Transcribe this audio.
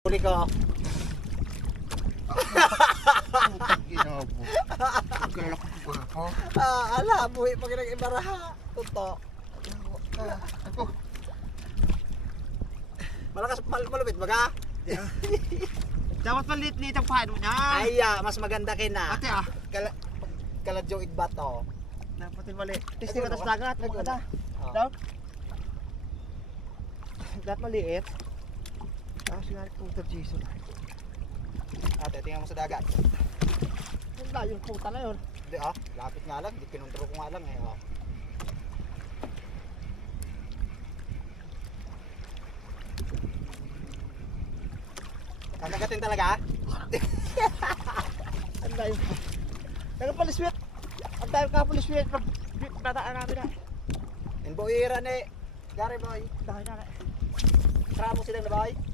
Huli ina mo. Kala ko ba ako? Ah, ala, buhi pag nag-ibaraha. Tuto. Ako. Malakas, mal malupit baga? Dapat maliit-liit ang paano niya. Ay, ah, mas maganda kina. Ate ah. Kala, kaladyo igbato. Dapat mali. Ay, Testing ka ano tas ba? dagat. Ay, Mga ano? da. Ah. Dapat maliit. Ah, sinari puta Jason. Ate, tingnan mo sa dagat. Ang layo yung puta na yun. Hindi ah, lapit nga lang. Hindi kinontrol ko nga lang eh. Oh. Kakagatin talaga? Ang layo. Pero paliswit. Ang dami ka paliswit. Nadaan namin na. Inboira ni. Gary boy. Dahil na. Tara mo sila na boy.